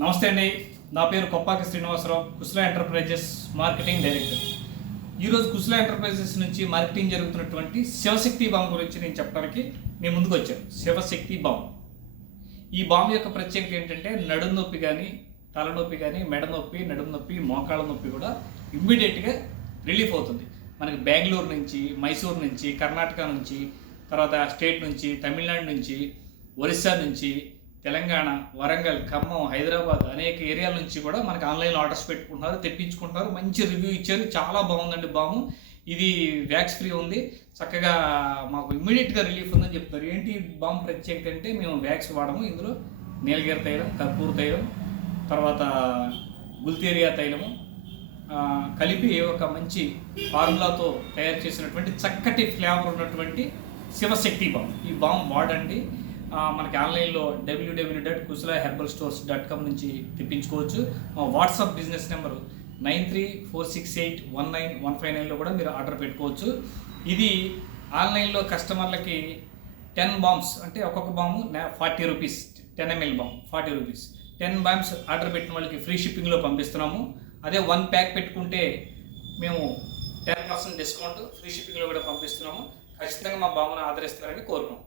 నమస్తే అండి. నా పేరు కొప్పాకి శ్రీనివాసరావు, కుశల ఎంటర్ప్రైజెస్ మార్కెటింగ్ డైరెక్టర్. ఈరోజు కుశల ఎంటర్ప్రైజెస్ నుంచి మార్కెటింగ్ జరుగుతున్నటువంటి శివశక్తి బాంబు గురించి నేను చెప్పడానికి మేము ముందుకు వచ్చాను. శివశక్తి బాంబు. ఈ బాంబు యొక్క ప్రత్యేకత ఏంటంటే నడుము నొప్పి కానీ, తలనొప్పి కానీ, మెడ నొప్పి, నడుము నొప్పి, మోకాళ్ళ నొప్పి కూడా ఇమ్మీడియట్గా రిలీఫ్ అవుతుంది. మనకి బెంగళూరు నుంచి, మైసూరు నుంచి, కర్ణాటక నుంచి, తర్వాత స్టేట్ నుంచి, తమిళనాడు నుంచి, ఒరిస్సా నుంచి, తెలంగాణ, వరంగల్, ఖమ్మం, హైదరాబాద్ అనేక ఏరియాల నుంచి కూడా మనకి ఆన్లైన్లో ఆర్డర్స్ పెట్టుకుంటున్నారు, తెప్పించుకుంటున్నారు. మంచి రివ్యూ ఇచ్చారు. చాలా బాగుందండి బాము. ఇది వ్యాక్స్ ఫ్రీ ఉంది. చక్కగా మాకు ఇమ్మీడియట్గా రిలీఫ్ ఉందని చెప్తారు. ఏంటి బాంబు ప్రత్యేకత అంటే మేము వ్యాక్స్ వాడము. ఇందులో నీలగిరి తైలం, కర్పూర తైలం, తర్వాత గుల్తేరియా తైలము కలిపి ఒక మంచి ఫార్ములాతో తయారు చేసినటువంటి చక్కటి ఫ్లేవర్ ఉన్నటువంటి శివశక్తి బాంబు. ఈ బాంబు వాడండి. మనకి ఆన్లైన్లో www.kusalaherbalstores.com నుంచి తెప్పించుకోవచ్చు. మా వాట్సాప్ బిజినెస్ నెంబరు 9346819159లో కూడా మీరు ఆర్డర్ పెట్టుకోవచ్చు. ఇది ఆన్లైన్లో కస్టమర్లకి 10 బాంబ్స్ అంటే ఒక్కొక్క bomb 40 rupees, 10 ml bomb 40 rupees. 10 bombs order పెట్టిన వాళ్ళకి ఫ్రీ షిప్పింగ్లో పంపిస్తున్నాము. అదే 1 ప్యాక్ పెట్టుకుంటే మేము 10% డిస్కౌంట్ ఫ్రీ షిప్పింగ్లో కూడా పంపిస్తున్నాము. ఖచ్చితంగా మా బాంబును ఆదరిస్తారని కోరుకుంటున్నాం.